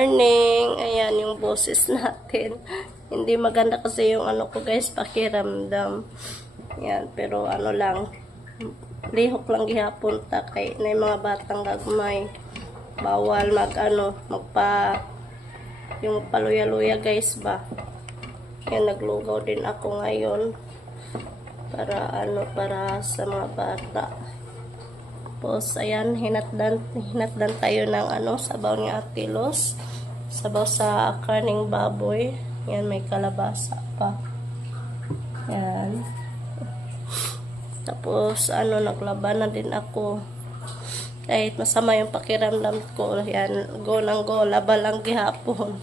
morning. Ayan yung boses natin. Hindi maganda kasi yung ano ko guys, pakiramdam. Ayan, pero ano lang, lihok lang gihapon ta kay na yung mga batang gagmay. Bawal yung paluya-luya guys ba. Ayan, naglugaw din ako ngayon. Para sa mga bata. Tapos, ayan, hinatdan tayo ng sabaw ni Ate Los. Sabaw sa karning baboy. Yan, may kalabasa pa. Yan. Tapos, naglaban na din ako. Kahit masama yung pakiramdam ko. Yan, go nang go. Laba lang gihapon.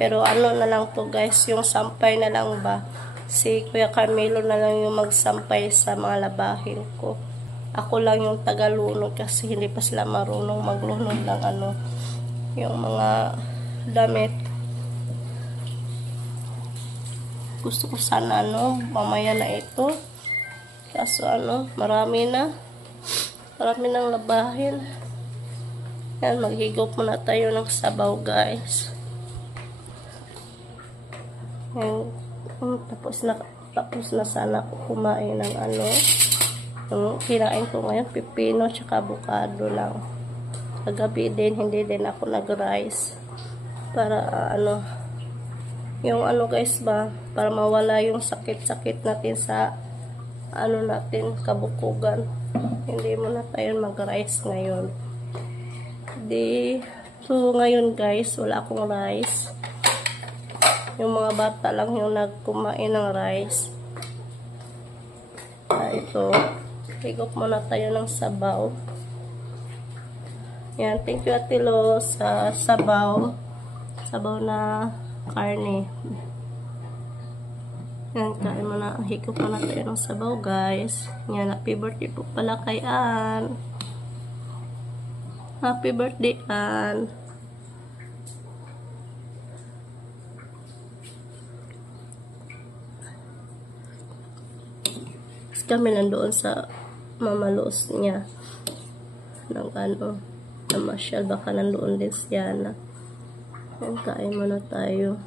Pero na lang to guys, yung sampay na lang ba. Si Kuya Carmelo na lang yung magsampay sa mga labahin ko. Ako lang yung tagalunod kasi hindi pa sila marunong maglunod ng yung mga damit. Gusto ko sana mamaya na ito. Kaso marami nang labahin. Yan, maghigop muna tayo ng sabaw guys. Yan, tapos na sana ako kumain ng yung kinain ko ngayon, pipino tsaka avocado lang. Kagabi din, hindi din ako nag-rice. Para yung guys ba, para mawala yung sakit-sakit natin sa natin, kabukugan. Hindi muna tayo mag-rice ngayon. So ngayon guys, wala akong rice. Yung mga bata lang yung nagkumain ng rice. Ito. Higop muna tayo ng sabaw. Yan, thank you Ate Lo sa sabaw. Sabaw na karne. Yan, kain muna. Higop muna tayo ng sabaw guys. Yan, happy birthday po pala kay Ann. Happy birthday Ann. Kami nandoon sa mamalos niya ng namasyal, baka nandoon din siya na. Yan, kain muna tayo.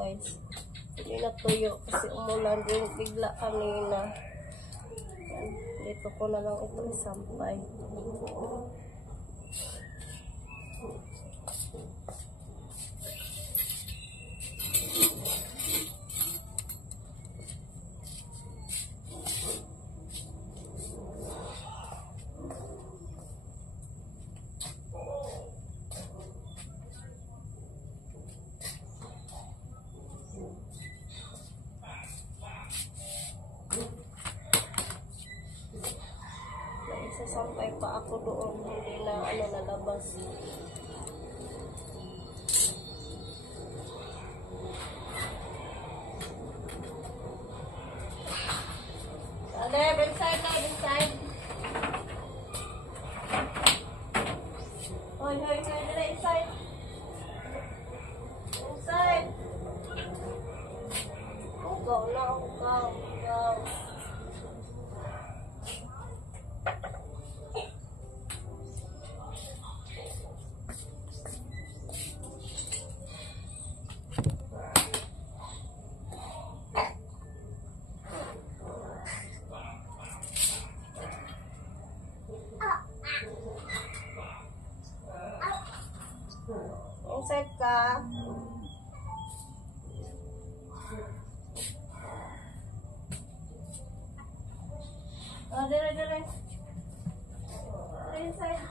guys. Hindi natuyo kasi umulan din bigla kanina. Yan. Dito ko na lang ito isampay. Sasampay pa ako doon, hindi na nalabas. Inside. Hoy, dala inside. Inside. Ugaw na, ugaw. Inside ka. Oh, dire. Inside.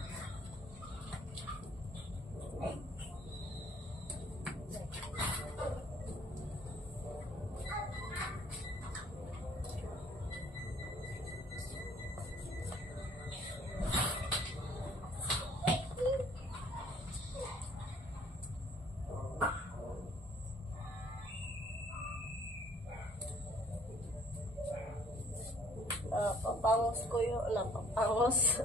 Napapangos ko yun, napapangos.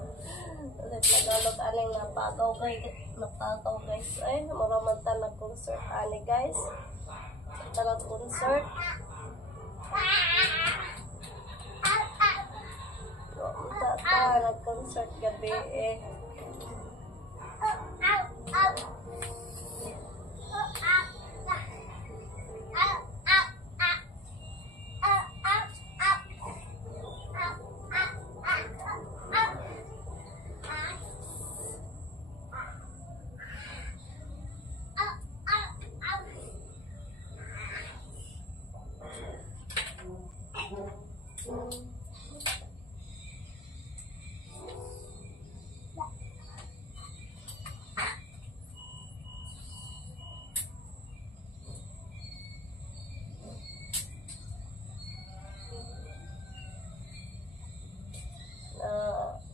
Ulit nagalog aning napagaw guys. Ay, maramanta na concert ani guys. Sa concert. Nag-concert gabi eh.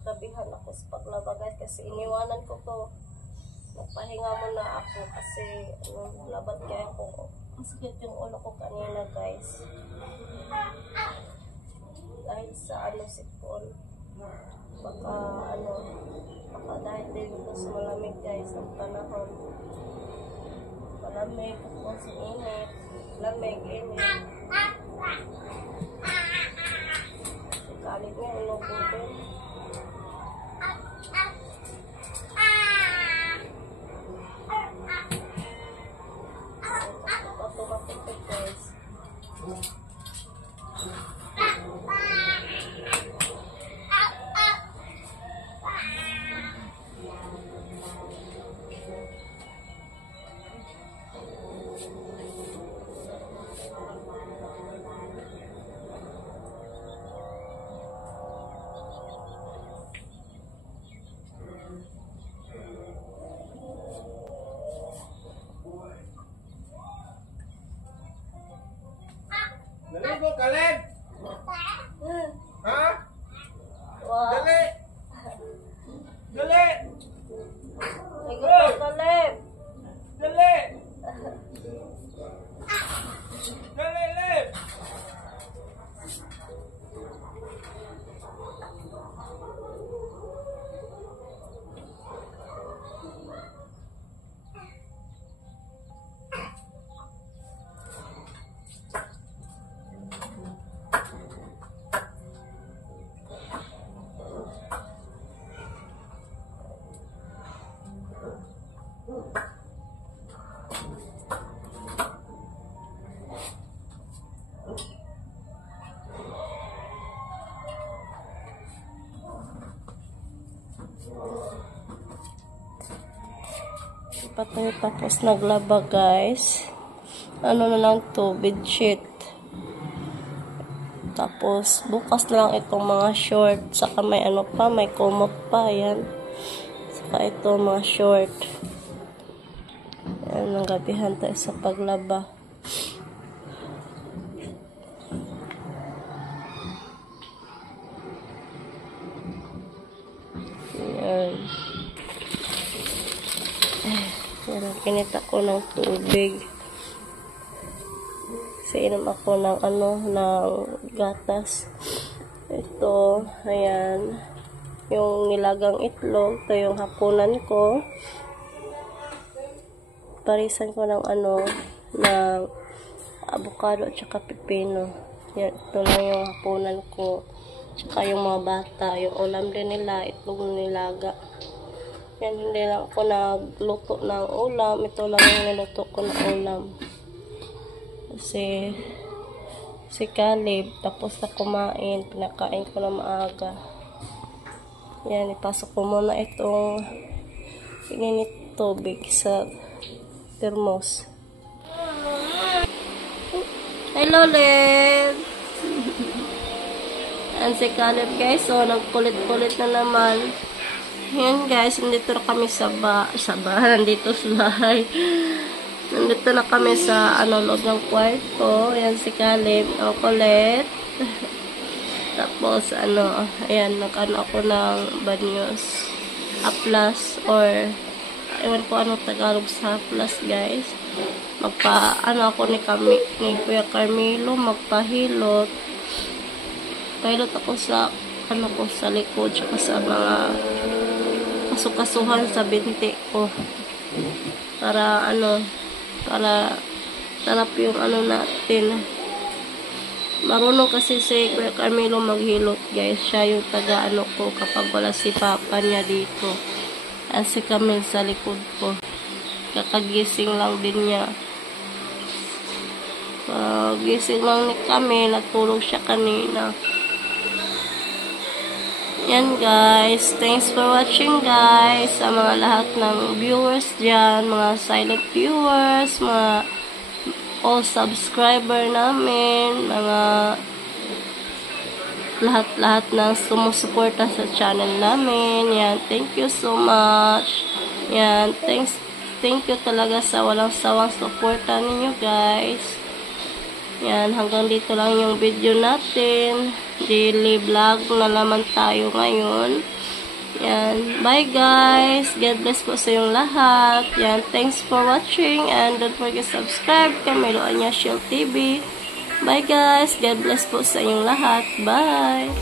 Gabihan ako sa paglaba guys kasi iniwanan ko to. Nagpahinga muna ako kasi labat kaya ako. Masakit yung ulo ko kanina guys. Dahil sa sipon. Baka dahil din ito sa malamig guys ang panahon. Malamig ako sa init. Lamig, init. Kalit nga ulo ko din. Automatic guys. Naligo ka, Len? Ha? Wow. Dali! Dali! Ligo ka, Leb. Dali! Dali, Len! Pa tayo tapos naglaba, guys. Ano na lang to, bedsheet. Tapos bukas na lang itong mga short. Saka may ano pa, may kumot pa. Yan. Saka ito mga short. Yan, nanggabihan tayo sa paglaba. Yan. Yan, kinita ko ng tubig. Kasi inom ako ng ng gatas. Ito, ayan. Yung nilagang itlog. Ito yung hapunan ko. Parisan ko ng ng avocado at saka pipino. Yan, ito lang yung hapunan ko. Tsaka yung mga bata. Yung ulam din nila, itlog nilaga. Yan, hindi lang ako nagluto ng ulam. Ito lang yung niluto ko ng ulam. Kasi si Caleb tapos na kumain, pinakain ko na maaga. Yan, ipasok ko muna itong init tubig sa thermos. Hello, Leb! Yan si Caleb, guys. So, nagkulit-kulit na naman. Yan, guys. Nandito na kami sa bahay. Nandito sa bahay. Nandito na kami sa loob ng kwarto. Ayan si Caleb. O, kulit. Tapos, ayan, ako ng banyos. Haplas or ewan ko Tagalog sa haplas, guys. Ako ni Kuya Carmelo, magpahilot. Pahilot ako sa, sa likod, tsaka sa mga kasukasuhan sa binti ko. Para, para sarap yung natin. Marunong kasi si Kuya Carmelo maghilot, guys. Siya yung taga ko kapag wala si papa niya dito. Kasi kami sa likod ko. Kakagising lang din niya. Gising lang ni kami. Natulog siya kanina. Yan, guys. Thanks for watching, guys. Sa mga lahat ng viewers dyan, mga silent viewers, mga all subscriber namin, mga lahat-lahat ng sumusuporta sa channel namin. Yan, thank you so much. Yan, thank you talaga sa walang sawang suporta ninyo, guys. Yan, hanggang dito lang yung video natin. Daily vlog na naman tayo ngayon. Yan. Bye, guys. God bless po sa yung lahat. Yan. Thanks for watching. And don't forget to subscribe. Carmelo Añasio TV. Bye, guys. God bless po sa yung lahat. Bye.